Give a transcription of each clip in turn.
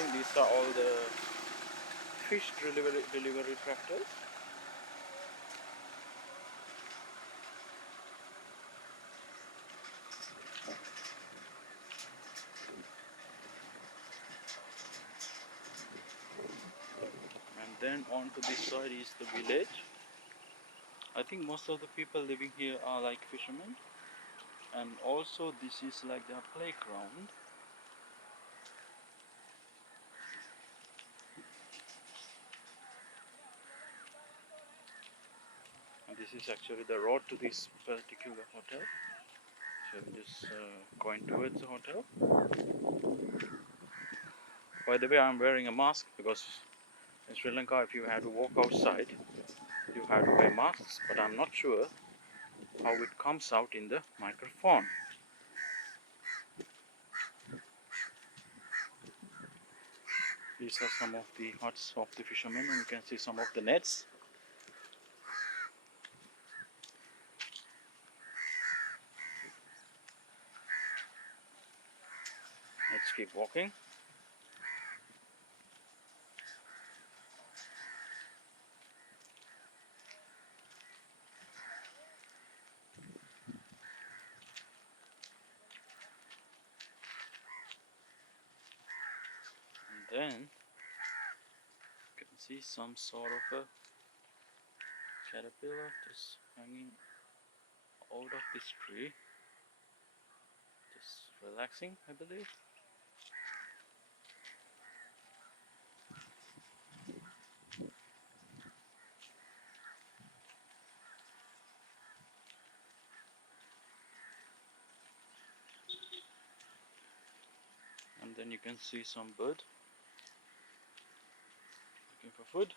think these are all the fish delivery tractors. And then on to this side is the village. I think most of the people living here are like fishermen. And also this is like their playground. And this is actually the road to this particular hotel. So I'm just going towards the hotel. By the way, I'm wearing a mask because in Sri Lanka, if you have to walk outside, you have to wear masks. But I'm not sure how it comes out in the microphone. These are some of the huts of the fishermen, and you can see some of the nets. Let's keep walking. And then you can see some sort of a caterpillar just hanging out of this tree. Just relaxing, I believe. And then you can see some bird looking for food.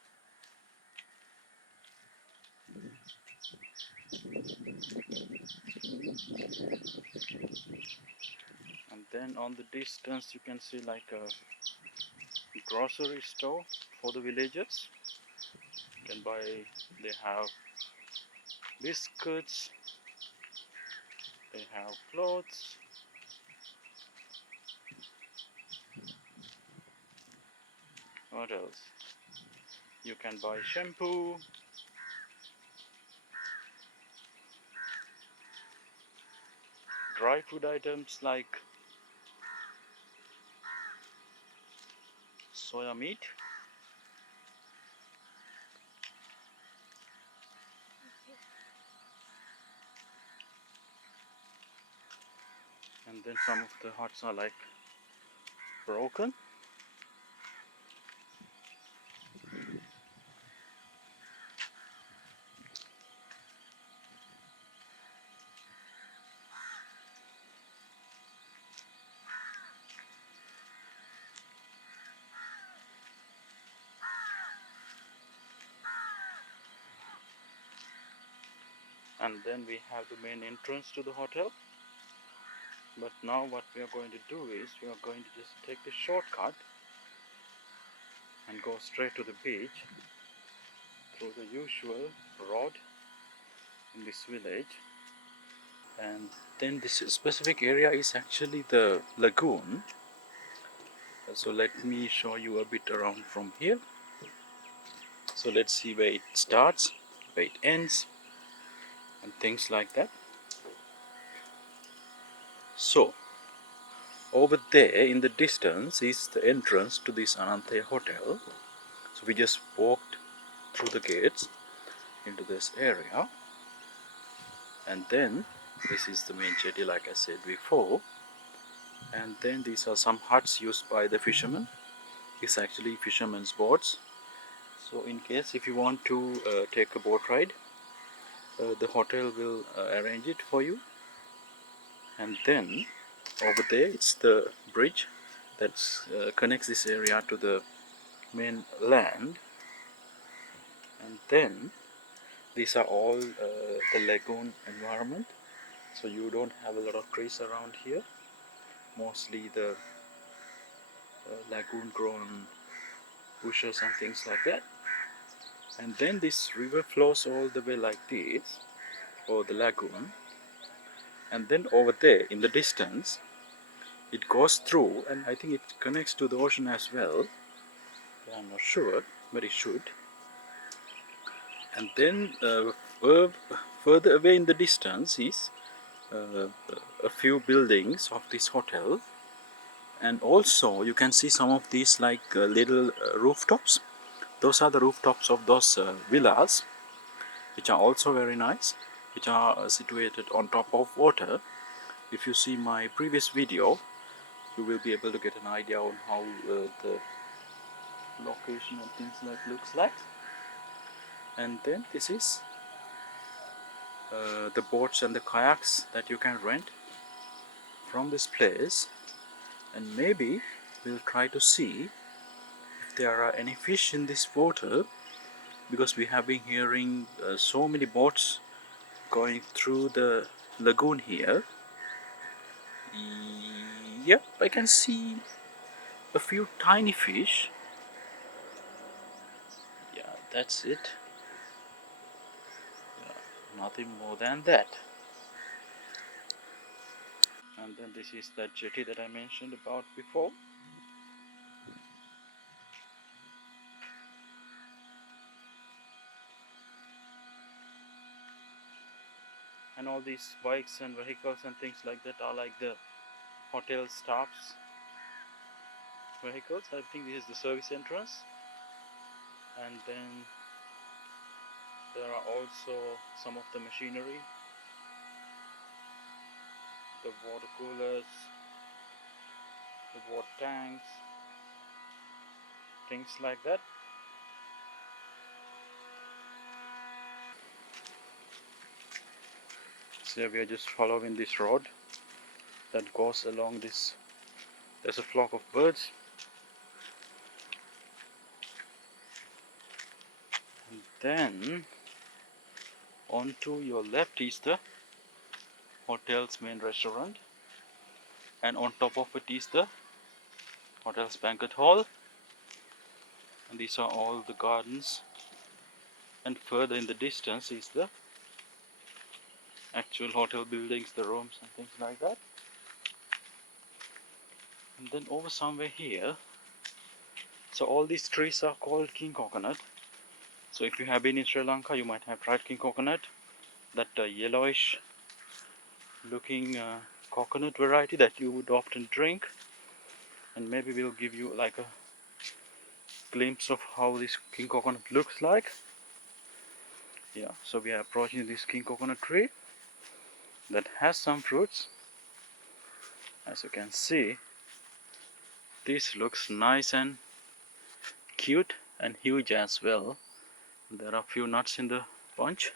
And then on the distance you can see like a grocery store for the villagers. You can buy, they have biscuits, they have clothes. What else? You can buy shampoo, dry food items like soya meat, and then some of the huts are like broken. And then we have the main entrance to the hotel. But now what we are going to do is we are going to just take the shortcut and go straight to the beach through the usual road in this village. And then this specific area is actually the lagoon. So let me show you a bit around from here. So let's see where it starts, where it ends, and things like that. So over there in the distance is the entrance to this Ananthe hotel. So we just walked through the gates into this area, and then this is the main jetty like I said before. And then these are some huts used by the fishermen. It's actually fishermen's boats. So in case if you want to take a boat ride, the hotel will arrange it for you. And then over there it's the bridge that connects this area to the main land. And then these are all the lagoon environment, so you don't have a lot of trees around here, mostly the lagoon grown bushes and things like that. And then this river flows all the way like this, or the lagoon. And then over there in the distance it goes through, and I think it connects to the ocean as well. I'm not sure, but it should. And then further away in the distance is uh, a few buildings of this hotel, and also you can see some of these like little rooftops. Those are the rooftops of those villas, which are also very nice, which are situated on top of water. If you see my previous video, you will be able to get an idea on how the location and things like looks like. And then this is the boats and the kayaks that you can rent from this place, and maybe we'll try to see if there are any fish in this water, because we have been hearing so many boats going through the lagoon here. Yep, I can see a few tiny fish. Yeah, that's it. Yeah, nothing more than that. And then this is that jetty that I mentioned about before. And all these bikes and vehicles and things like that are like the hotel staff's vehicles. I think this is the service entrance. And then there are also some of the machinery, the water coolers, the water tanks, things like that. So we are just following this road that goes along this. There's a flock of birds, and then on to your left is the hotel's main restaurant, and on top of it is the hotel's banquet hall, and these are all the gardens, and further in the distance is the actual hotel buildings, the rooms and things like that. And then over somewhere here, so all these trees are called king coconut. So if you have been in Sri Lanka, you might have tried king coconut, that yellowish looking coconut variety that you would often drink. And maybe we'll give you like a glimpse of how this king coconut looks like. Yeah, so we are approaching this king coconut tree that has some fruits. As you can see, this looks nice and cute and huge as well. There are a few nuts in the bunch.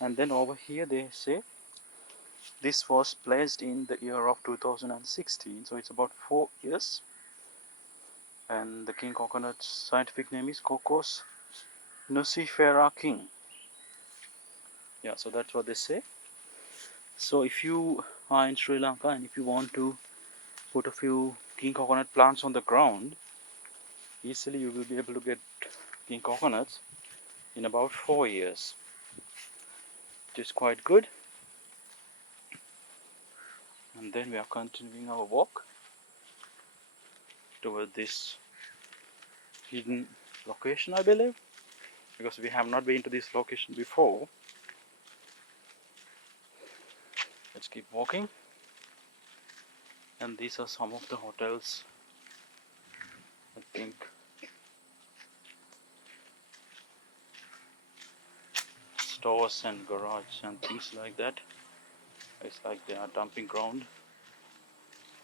And then over here they say this was placed in the year of 2016, so it's about 4 years. And the king coconut's scientific name is Cocos nucifera king. Yeah, so that's what they say. So if you are in Sri Lanka and if you want to put a few king coconut plants on the ground, easily you will be able to get king coconuts in about 4 years, which is quite good. And then we are continuing our walk toward this hidden location, I believe, because we have not been to this location before. Let's keep walking. And these are some of the hotels, I think. Stores and garage and things like that. It's like they are dumping ground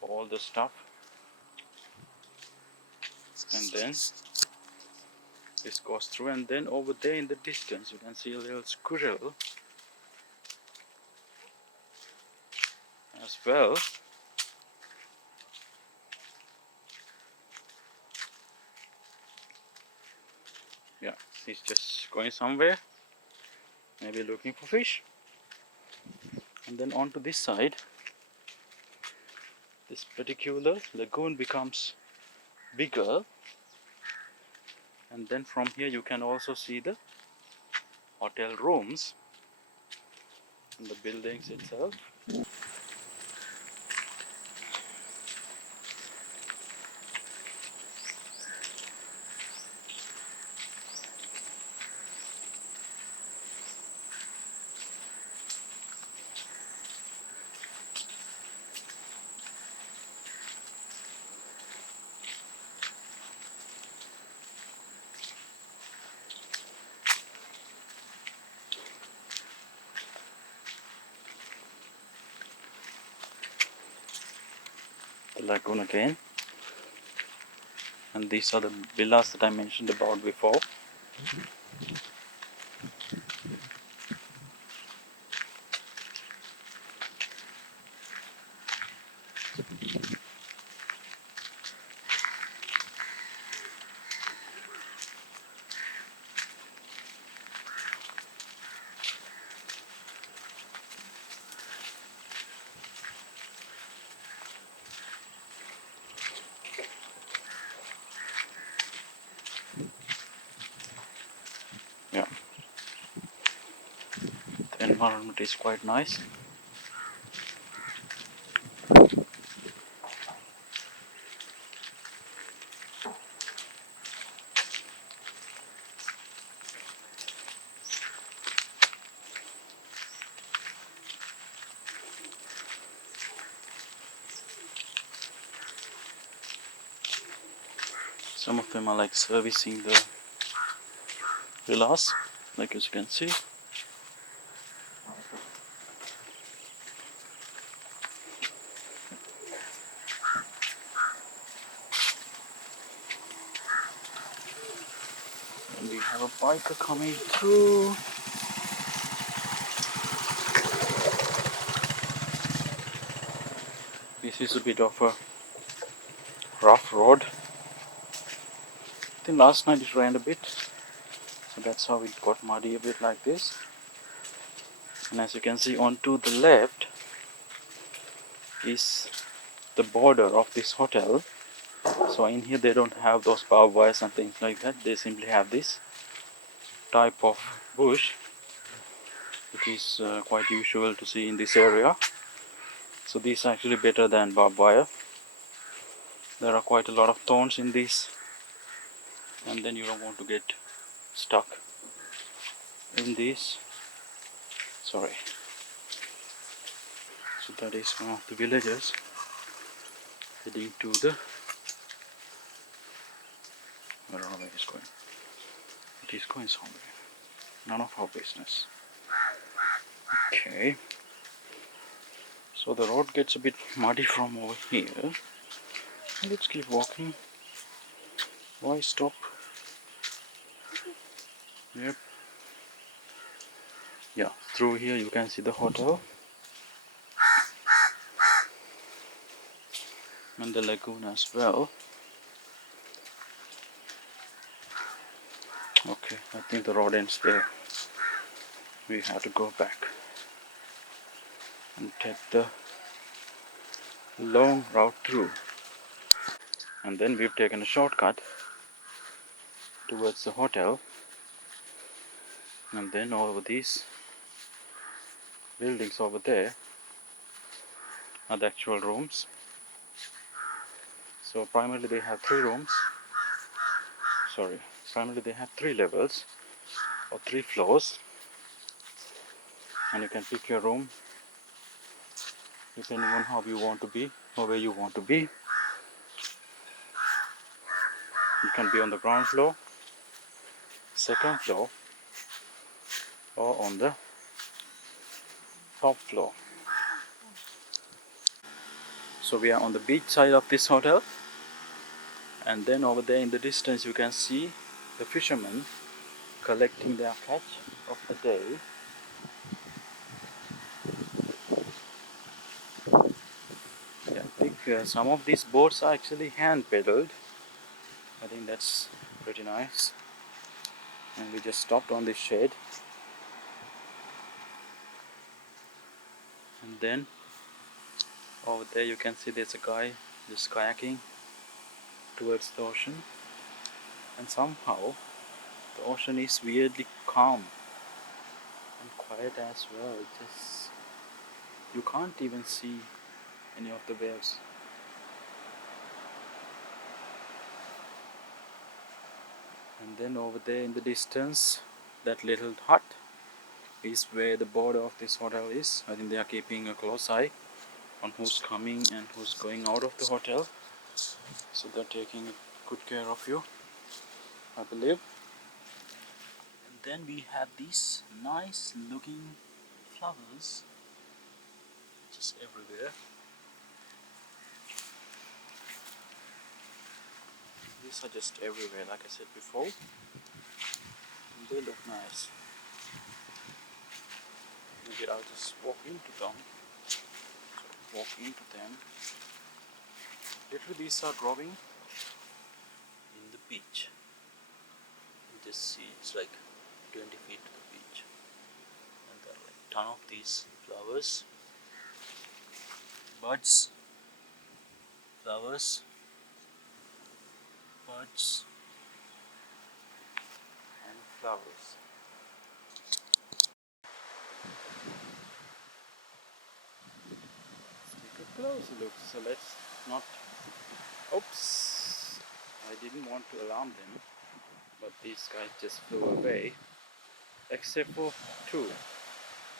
for all the stuff. And then this goes through, and then over there in the distance you can see a little squirrel as well. Yeah, he's just going somewhere, maybe looking for fish. And then onto this side, this particular lagoon becomes bigger, and then from here you can also see the hotel rooms and the buildings itself. the lagoon again. And these are the villas that I mentioned about before. Yeah, the environment is quite nice. Some of them are like servicing the villas, like as you can see. And we have a biker coming through. This is a bit of a rough road. I think last night it rained a bit, so that's how it got muddy a bit like this. And as you can see, on to the left is the border of this hotel. So in here they don't have those barbed wires and things like that. They simply have this type of bush, which is quite usual to see in this area. So these are actually better than barbed wire. There are quite a lot of thorns in this, and then you don't want to get stuck in this. Sorry. So that is one of the villagers heading to the, I don't know where it's going. It is going somewhere. None of our business. Okay. So the road gets a bit muddy from over here. Let's keep walking. Why stop? Yep. Yeah, through here you can see the hotel and the lagoon as well. Okay, I think the road ends there. We have to go back and take the long route through. And then we've taken a shortcut towards the hotel. And then over these buildings over there are the actual rooms. So primarily they have 3 rooms. Sorry, primarily they have 3 levels or 3 floors. And you can pick your room depending on how you want to be or where you want to be. You can be on the ground floor, second floor, or on the top floor. So we are on the beach side of this hotel, and then over there in the distance you can see the fishermen collecting their catch of the day. Yeah, I think some of these boats are actually hand paddled. I think that's pretty nice. And we just stopped on this shade, and then over there you can see there's a guy just kayaking towards the ocean, and somehow the ocean is weirdly calm and quiet as well. It just, you can't even see any of the waves. And then over there in the distance, that little hut is where the border of this hotel is. I think they are keeping a close eye on who's coming and who's going out of the hotel. So they're taking good care of you, I believe. And then we have these nice looking flowers just everywhere. These are just everywhere, like I said before. And they look nice. Maybe I'll just walk into them. Literally, these are growing in the beach. You just see it's like 20 feet to the beach. And there are like a ton of these flowers. Buds. Flowers. Buds. And flowers. Let's take a closer look. So let's not. Oops! I didn't want to alarm them, but these guys just flew away. Except for two.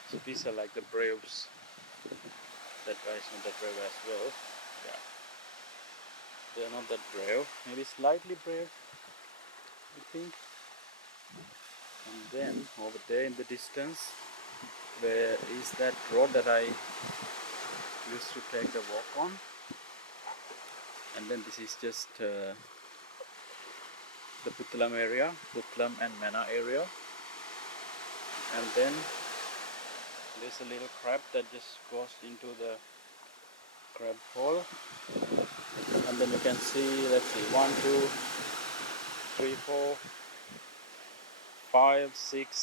So these are like the braves. That guy is not that brave as well. Yeah. They're not that brave. Maybe slightly brave, I think. And then over there in the distance, where is that road that I used to take the walk on. And then this is just the Puttalam area, Puttalam and Mena area. And then there's a little crab that just goes into the crab hole. And then you can see, let's see, 1, 2, 3, 4, 5, 6,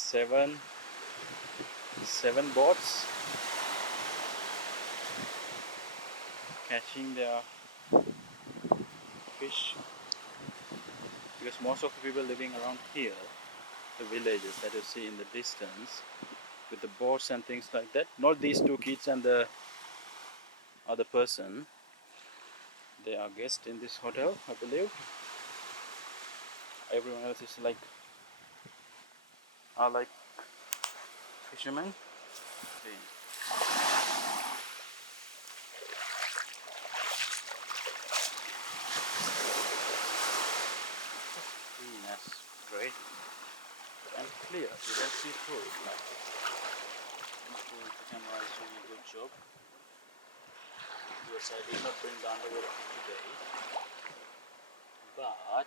7 boats catching their fish, because most of the people living around here, the villages that you see in the distance with the boats and things like that, not these two kids and the other person, they are guests in this hotel, I believe. Everyone else is like fishermen. Yes, great and clear. You can see through it. The camera is doing a good job, because I did not bring the underwater today, but